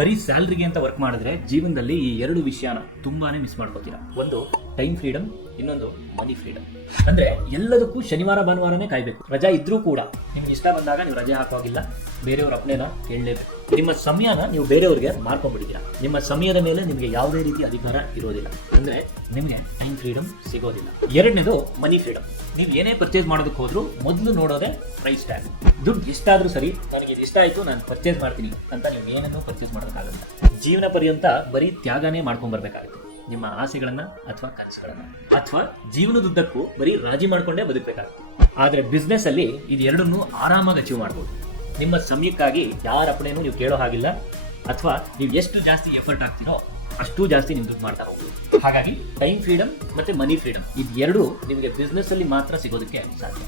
ಬರೀ ಸ್ಯಾಲ್ರಿಗೆ ಅಂತ ವರ್ಕ್ ಮಾಡಿದ್ರೆ ಜೀವನದಲ್ಲಿ ಈ ಎರಡು ವಿಷಯನ ತುಂಬಾನೇ ಮಿಸ್ ಮಾಡ್ಕೋತೀರಾ. ಒಂದು ಟೈಮ್ ಫ್ರೀಡಮ್, ಇನ್ನೊಂದು ಮನಿ ಫ್ರೀಡಮ್. ಅಂದ್ರೆ ಎಲ್ಲದಕ್ಕೂ ಶನಿವಾರ ಭಾನುವಾರನೇ ಕಾಯ್ಬೇಕು. ರಜಾ ಇದ್ರೂ ಕೂಡ ನಿಮ್ಗೆ ಇಷ್ಟ ಬಂದಾಗ ನೀವು ರಜೆ ಹಾಕೋಗಿಲ್ಲ, ಬೇರೆಯವ್ರ ಅಪ್ಪಣೆನ ಕೇಳಲೇಬೇಕು. ನಿಮ್ಮ ಸಮಯನ ನೀವು ಬೇರೆಯವ್ರಿಗೆ ಮಾರ್ಕೊಂಡ್ಬಿಟ್ಟಿದ್ದೀರಾ. ನಿಮ್ಮ ಸಮಯದ ಮೇಲೆ ನಿಮಗೆ ಯಾವುದೇ ರೀತಿ ಅಧಿಕಾರ ಇರೋದಿಲ್ಲ. ಅಂದ್ರೆ ನಿಮಗೆ ಟೈಮ್ ಫ್ರೀಡಮ್ ಸಿಗೋದಿಲ್ಲ. ಎರಡನೇದು ಮನಿ ಫ್ರೀಡಮ್. ನೀವು ಏನೇ ಪರ್ಚೇಸ್ ಮಾಡೋದಕ್ಕೆ ಹೋದ್ರು ಮೊದಲು ನೋಡೋದೇ ಪ್ರೈಸ್ ಟ್ಯಾಗ್. ದುಡ್ಡು ಎಷ್ಟಾದ್ರೂ ಸರಿ, ನನಗೆ ಇದು ಇಷ್ಟ ಆಯ್ತು, ನಾನು ಪರ್ಚೇಸ್ ಮಾಡ್ತೀನಿ ಅಂತ ನೀವು ಏನನ್ನೂ ಪರ್ಚೇಸ್ ಮಾಡೋಕ್ಕಾಗಲ್ಲ. ಜೀವನ ಪರ್ಯಂತ ಬರೀ ತ್ಯಾಗನೇ ಮಾಡ್ಕೊಂಡ್ ಬರ್ಬೇಕಾಗುತ್ತೆ. ನಿಮ್ಮ ಆಸೆಗಳನ್ನ ಅಥವಾ ಕನಸುಗಳನ್ನ, ಅಥವಾ ಜೀವನದುದ್ದಕ್ಕೂ ಬರೀ ರಾಜಿ ಮಾಡ್ಕೊಂಡೇ ಬದುಕಬೇಕಾಗುತ್ತೆ. ಆದ್ರೆ ಬಿಸ್ನೆಸ್ ಅಲ್ಲಿ ಇದು ಎರಡನ್ನೂ ಆರಾಮಾಗಿ ಅಚೀವ್ ಮಾಡ್ಬೋದು. ನಿಮ್ಮ ಸಮಯಕ್ಕಾಗಿ ಯಾರ ಅಪ್ಪಣೆನೂ ನೀವು ಕೇಳೋ ಹಾಗಿಲ್ಲ, ಅಥವಾ ನೀವು ಎಷ್ಟು ಜಾಸ್ತಿ ಎಫರ್ಟ್ ಹಾಕ್ತೀರೋ ಅಷ್ಟು ಜಾಸ್ತಿ ನಿಮ್ ದುಡ್ಡು ಮಾಡ್ತಾ ಹೋಗ್ಬೋದು. ಹಾಗಾಗಿ ಟೈಮ್ ಫ್ರೀಡಮ್ ಮತ್ತೆ ಮನಿ ಫ್ರೀಡಮ್ ಇದು ಎರಡು ನಿಮಗೆ ಬಿಸ್ನೆಸ್ ಅಲ್ಲಿ ಮಾತ್ರ ಸಿಗೋದಕ್ಕೆ ಸಾಧ್ಯ.